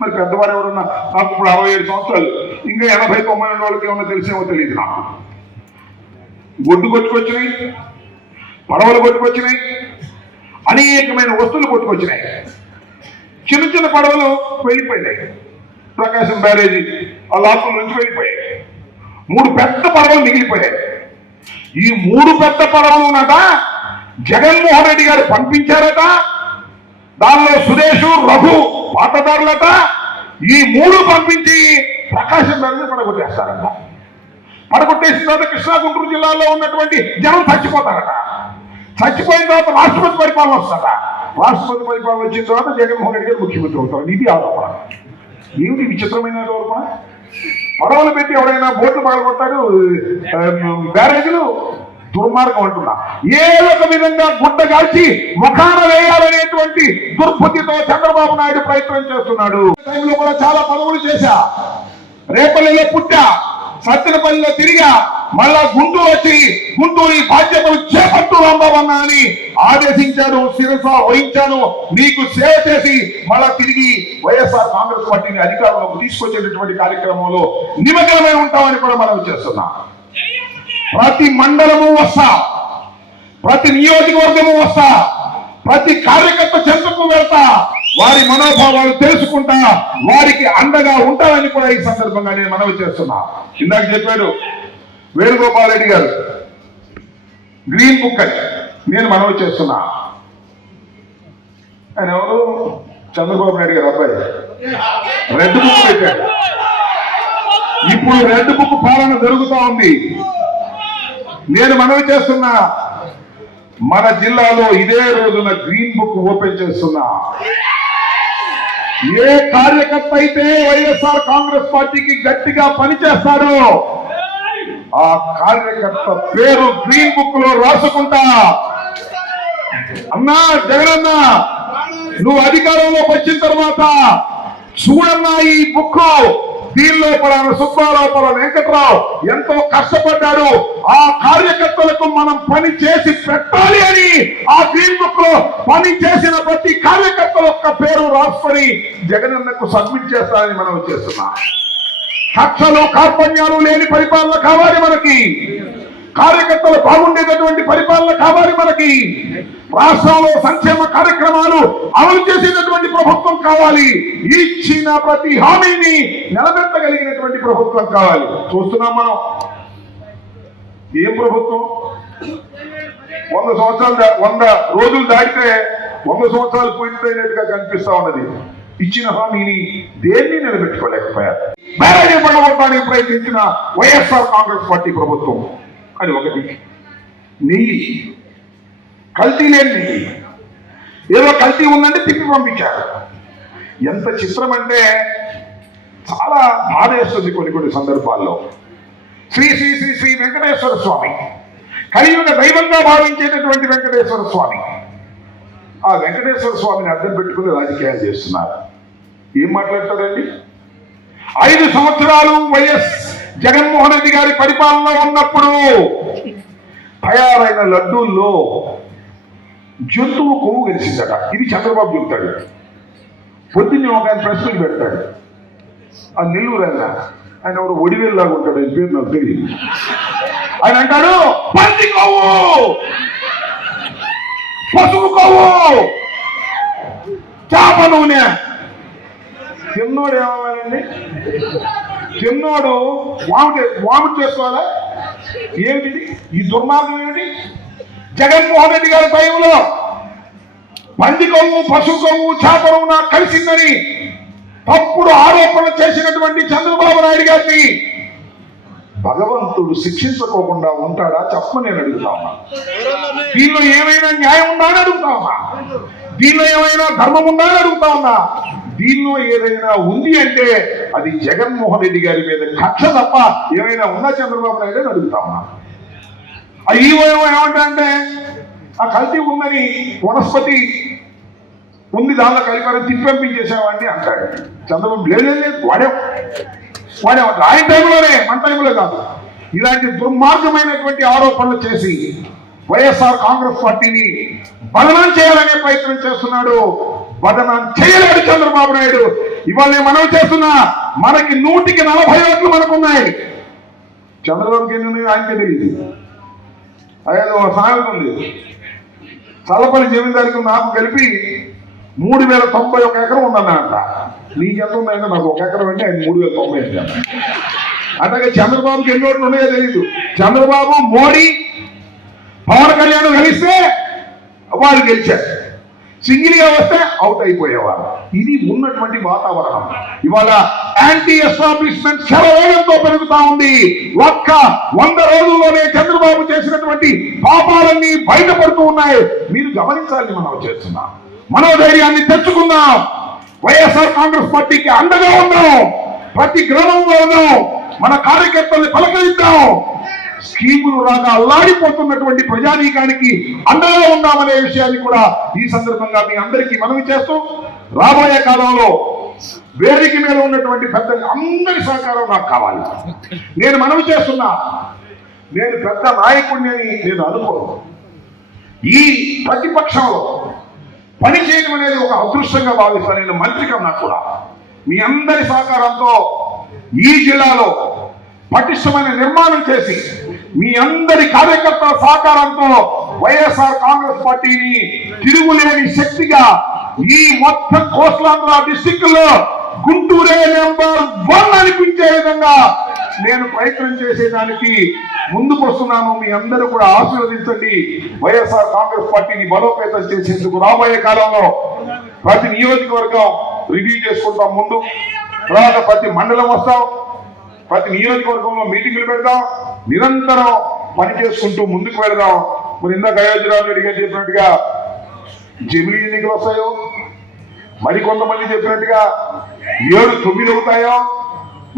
మరి పెద్దవారు ఎవరున్నా? నాకు ఇప్పుడు అరవై ఏడు సంవత్సరాలు. ఇంకా ఎనభై తొంభై రెండు వాళ్ళకి ఏమన్నా తెలిసేమో తెలియదు నాకు. గొడ్డు కొట్టుకొచ్చినాయి పడవలు కొట్టుకొచ్చినాయి అనేకమైన వస్తువులు కొట్టుకొచ్చినాయి. చిన్న చిన్న పడవలు వెళ్ళిపోయినాయి. ప్రకాశం బ్యారేజీ ఆ లాకుల నుంచి వెళ్ళిపోయాయి. మూడు పెద్ద పడవలు మిగిలిపోయాయి. ఈ మూడు పెద్ద పడవలు ఉన్నట జగన్మోహన్ రెడ్డి గారు పంపించారట. దానిలో సురేష్ రఘు పాటదారులట ఈ మూడు పంపించి ప్రకాశం బ్యారేజీ పడగొట్టేస్తారంట. పడగొట్టేసిన తర్వాత కృష్ణా గుంటూరు జిల్లాలో ఉన్నటువంటి జనం చచ్చిపోతారట. చచ్చిపోయిన తర్వాత రాష్ట్రపతి పరిపాలన వస్తుందట. రాష్ట్రపతి పరిపాలన వచ్చిన తర్వాత జగన్మోహన్ రెడ్డి గారు ముఖ్యమంత్రి అవుతారు. ఇది ఆరోపణ. ఏమిటి విచిత్రమైన ఆరోపణ? పడవలు పెట్టి ఎవరైనా బోట్లు పగలగొట్టాడు బ్యారేజీలు? దుర్మార్గం అంటున్నా. ఏ ఒక విధంగా గుడ్డ కాల్చి ముఖాన వేయాలనేటువంటి దుర్బుద్ధితో చంద్రబాబు నాయుడు ప్రయత్నం చేస్తున్నాడు. టైంలో కూడా చాలా పనులు చేశా. రేపల్లిలో పుట్టా. సత్తెనపల్లిలో తిరిగా. మళ్ళా గుంటూరు వచ్చి గుంటూరు ఈ బాధ్యతలు చేపట్టు రాంబాబన్న అని ఆదేశించాడు శిరస వహించాను. నీకు సేవ చేసి మళ్ళా తిరిగి వైఎస్ఆర్ కాంగ్రెస్ పార్టీని అధికారంలోకి తీసుకొచ్చేటటువంటి కార్యక్రమంలో నిమగ్నమై ఉంటామని కూడా మనం చేస్తున్నా. ప్రతి మండలము వస్తా. ప్రతి నియోజకవర్గము వస్తా. ప్రతి కార్యకర్త చెంతకు వెళ్తా. వారి మనోభావాలు తెలుసుకుంటా వారికి అండగా ఉంటారని కూడా ఈ సందర్భంగా నేను మనవి చేస్తున్నా. ఇందాక చెప్పాడు వేణుగోపాల్ రెడ్డి గారు గ్రీన్ బుక్ అని నేను మనవి చేస్తున్నా. ఆయన ఎవరు? చంద్రబాబు నాయుడు గారు అబ్బాయి. రెడ్ బుక్ పెట్టాడు. ఇప్పుడు రెడ్ బుక్ పాలన జరుగుతూ ఉంది. నేను మనవి చేస్తున్నా మన జిల్లాలో ఇదే రోజున గ్రీన్ బుక్ ఓపెన్ చేస్తున్నా. ఏ కార్యకర్త అయితే వైఎస్ఆర్ కాంగ్రెస్ పార్టీకి గట్టిగా పనిచేస్తాడో ఆ కార్యకర్త పేరు గ్రీన్ బుక్లో రాసుకుంటా. అన్నా జగనన్న నువ్వు అధికారంలోకి వచ్చిన తర్వాత చూడన్నా ఈ బుక్. దీనిలో పలానా సుబ్బారావు పలానా వెంకట్రావు ఎంతో కష్టపడ్డాడు. ఆ కార్యకర్తలకు మనం పని చేసి పెట్టాలి అని ఆ గ్రీన్ బుక్లో పని చేసిన ప్రతి కార్యకర్త యొక్క పేరు రాసుకొని జగనన్నకు సబ్మిట్ చేస్తారని మనం చేస్తున్నాం. కక్షలు కార్పణ్యాలు లేని పరిపాలన కావాలి మనకి. కార్యకర్తలు బాగుండేటటువంటి పరిపాలన కావాలి మనకి. రాష్ట్రంలో సంక్షేమ కార్యక్రమాలు అమలు చేసేటటువంటి ప్రభుత్వం కావాలి. ఇచ్చిన ప్రతి హామీని నిలబెట్టగలిగినటువంటి ప్రభుత్వం కావాలి. చూస్తున్నాం మనం. ఏం ప్రభుత్వం? వంద సంవత్సరాలు వంద రోజులు దాటితే వంద సంవత్సరాలు పోయినట్టుగా కనిపిస్తా ఉన్నది. ఇచ్చిన హామీని దేన్ని నిలబెట్టుకోలేకపోయారు? బ్యారేజీ పడగొట్టడానికి ప్రయత్నించిన వైఎస్ఆర్ కాంగ్రెస్ పార్టీ ప్రభుత్వం. అది ఒకటి నెయ్యి కల్తీ లేని నెయ్యి. ఏదో కల్తీ ఉందంటే తిప్పి పంపించారు. ఎంత చిత్రం అంటే చాలా బాధ వేస్తుంది కొన్ని కొన్ని సందర్భాల్లో. శ్రీ శ్రీ శ్రీ శ్రీ వెంకటేశ్వర స్వామి. కలియుగ దైవంగా భావించేటటువంటి వెంకటేశ్వర స్వామి. ఆ వెంకటేశ్వర స్వామిని అర్థం పెట్టుకుని రాజకీయాలు చేస్తున్నారు. ఏం మాట్లాడతారండి ఐదు సంవత్సరాలు వైఎస్ జగన్మోహన్ రెడ్డి గారి పరిపాలన ఉన్నప్పుడు తయారైన లడ్డూల్లో జంతువు కొవ్వు గెలిచిందట. ఇది చంద్రబాబు చెప్తాడు. పొద్దున్నే ఒక ఆయన ప్రశ్నలు పెడతాడు. ఆ నెల్లూరు ఆయన. ఆయన ఒక ఒడివేల్లాగా ఉంటాడు ఆయన పేరు నాకు తెలియదు. ఆయన అంటాడు పంది కొవ్వు! పసుపు కొవ్వు! చేప నూనె! తిన్నోడు ఏమవ్వాలండి తిన్నోడు వామిటి వామిట్ చేసుకోవాలా? ఏమిటి ఈ దుర్మార్గం ఏమిటి? జగన్మోహన్ రెడ్డి గారి టైంలో పంది కొవ్వు పశు కొవ్వు చేప నాకు కలిసిందని తప్పుడు ఆరోపణలు చేసినటువంటి చంద్రబాబు నాయుడు గారిని భగవంతుడు శిక్షించుకోకుండా ఉంటాడా? చెప్ప నేను అడుగుతా ఉన్నా. దీనిలో ఏమైనా న్యాయం ఉందా అని అడుగుతా ఉన్నా. దీనిలో ఏమైనా ధర్మం ఉందా అని అడుగుతా ఉన్నా. దీనిలో ఏదైనా ఉంది అంటే అది జగన్మోహన్ రెడ్డి గారి మీద కక్ష తప్ప ఏమైనా ఉందా చంద్రబాబు నాయుడు అని అడుగుతా ఉన్నా. ఆ ఏమంటా అంటే ఆ కల్తీ ఉందని వనస్పతి ఉంది దానిలో కలిపారని తిప్పింపించేసామండి అంటాడు. చంద్రబాబు లేదే లేదు, లేదు వాడే. వాడే ఆయన టైంలోనే మన టైంలో కాదు. ఇలాంటి దుర్మార్గమైనటువంటి ఆరోపణలు చేసి వైఎస్ఆర్ కాంగ్రెస్ పార్టీని బలనం చేయాలనే ప్రయత్నం చేస్తున్నాడు బదనం చేయలేడు చంద్రబాబు నాయుడు. ఇవాళ నేను మనవి చేస్తున్నా మనకి నూటికి నలభై ఓట్లు మనకున్నాయి. చంద్రబాబుకి ఎన్ని ఉన్నాయి? ఆయనకే తెలియదు అయ్యాది ఒక సామెత ఉంది. చల్లపల్లి జమీందారికి నాకు కలిపి మూడు వేల తొంభై ఒక ఎకరం ఉందన్నమాట నీకు ఎంత ఉందంటే నాకు ఒక ఎకరం అంటే ఆయన మూడు వేల తొంభై అంటే అట్లాగే చంద్రబాబుకి ఎన్ని ఓట్లు ఉన్నాయో తెలియదు చంద్రబాబు మోడీ పవన్ కళ్యాణ్ కలిస్తే వాళ్ళు గెలిచారు. సింగిల్గా వస్తే అవుట్ అయిపోయేవారు. ఇది ఉన్నటువంటి వాతావరణం. ఇవాళ యాంటీ ఎస్టాబ్లిష్మెంట్ శరవేగంతో పెరుగుతా ఉంది. ఒక్క వంద రోజుల్లోనే చంద్రబాబు చేసినటువంటి పాపాలన్నీ బయటపడుతూ ఉన్నాయి. మీరు గమనించాలని మనం చేస్తున్నాం. మనోధైర్యాన్ని తెచ్చుకుందాం. వైఎస్ఆర్ కాంగ్రెస్ పార్టీకి అండగా ఉందాం. ప్రతి గ్రామంలోనూ మన కార్యకర్తల్ని పలకరిద్దాం. స్కీములు రాగా అల్లాడిపోతున్నటువంటి ప్రజానీకానికి అండగా ఉన్నామనే విషయాన్ని కూడా ఈ సందర్భంగా మీ అందరికీ మనవి చేస్తూ రాబోయే కాలంలో వేదిక మీద ఉన్నటువంటి పెద్ద అందరి సహకారం నాకు కావాలి. నేను మనవి చేస్తున్నా నేను పెద్ద నాయకుడిని నేను అనుకోను. ఈ ప్రతిపక్షంలో పని చేయడం అనేది ఒక అదృష్టంగా భావిస్తాను నేను మంత్రిగా నాకు కూడా. మీ అందరి సహకారంతో ఈ జిల్లాలో పటిష్టమైన నిర్మాణం చేసి మీ అందరి కార్యకర్తల సహకారంతో వైఎస్ఆర్ కాంగ్రెస్ పార్టీని తిరుగులేని శక్తిగా ఈ మొత్తం కోస్లాంధ్ర డిస్టిక్లో గుంటూరే నెంబర్ వన్ అనిపించే విధంగా నేను ప్రయత్నం చేసేదానికి ముందుకు వస్తున్నాను. మీ అందరూ కూడా ఆశీర్వదించండి. వైఎస్ఆర్ కాంగ్రెస్ పార్టీని బలోపేతం చేసేందుకు రాబోయే కాలంలో ప్రతి నియోజకవర్గం రివ్యూ చేసుకుంటాం ముందు. తర్వాత ప్రతి మండలం వస్తాం. ప్రతి నియోజకవర్గంలో మీటింగులు పెడదాం నిరంతరం పని చేసుకుంటూ ముందుకు వెళదాం. మరి ఇందాక అయోధ్యరావు రెడ్డి గారు చెప్పినట్టుగా జమిలీ ఎన్నికలు వస్తాయో? మరి కొంతమంది చెప్పినట్టుగా ఏడు తొమ్మిది అవుతాయో?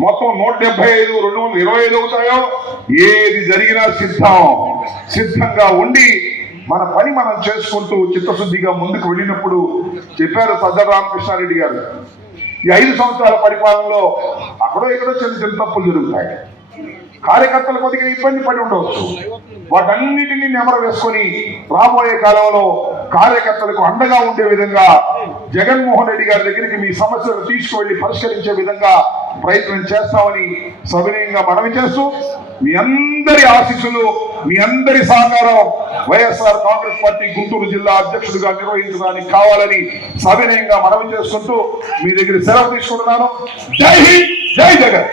మొత్తం నూట డెబ్బై ఐదు రెండు వందల ఇరవై ఐదు అవుతాయో? ఏది జరిగినా సిద్ధం. సిద్ధంగా ఉండి మన పని మనం చేసుకుంటూ చిత్తశుద్ధిగా ముందుకు వెళ్ళినప్పుడు చెప్పారు సజ్జ రామకృష్ణారెడ్డి గారు. ఈ ఐదు సంవత్సరాల పరిపాలనలో అక్కడో ఎక్కడో చిన్న చిన్న తప్పులు జరుగుతాయి. కార్యకర్తలు కొద్దిగా ఇబ్బంది పడి ఉండవచ్చు. వాటన్నిటినీ నెమర వేసుకొని రాబోయే కాలంలో కార్యకర్తలకు అండగా ఉండే విధంగా జగన్మోహన్ రెడ్డి గారి దగ్గరికి మీ సమస్యలు తీసుకువెళ్ళి పరిష్కరించే విధంగా ప్రయత్నం చేస్తామని సవినయంగా మనవి చేస్తూ మీ అందరి ఆశీస్సులు మీ అందరి సహకారం వైఎస్ఆర్ కాంగ్రెస్ పార్టీ గుంటూరు జిల్లా అధ్యక్షుడిగా నిర్వహించడానికి కావాలని సవినయంగా మనవి చేసుకుంటూ మీ దగ్గర సెలవు తీసుకుంటున్నాను. జై హింద్! జై జగన్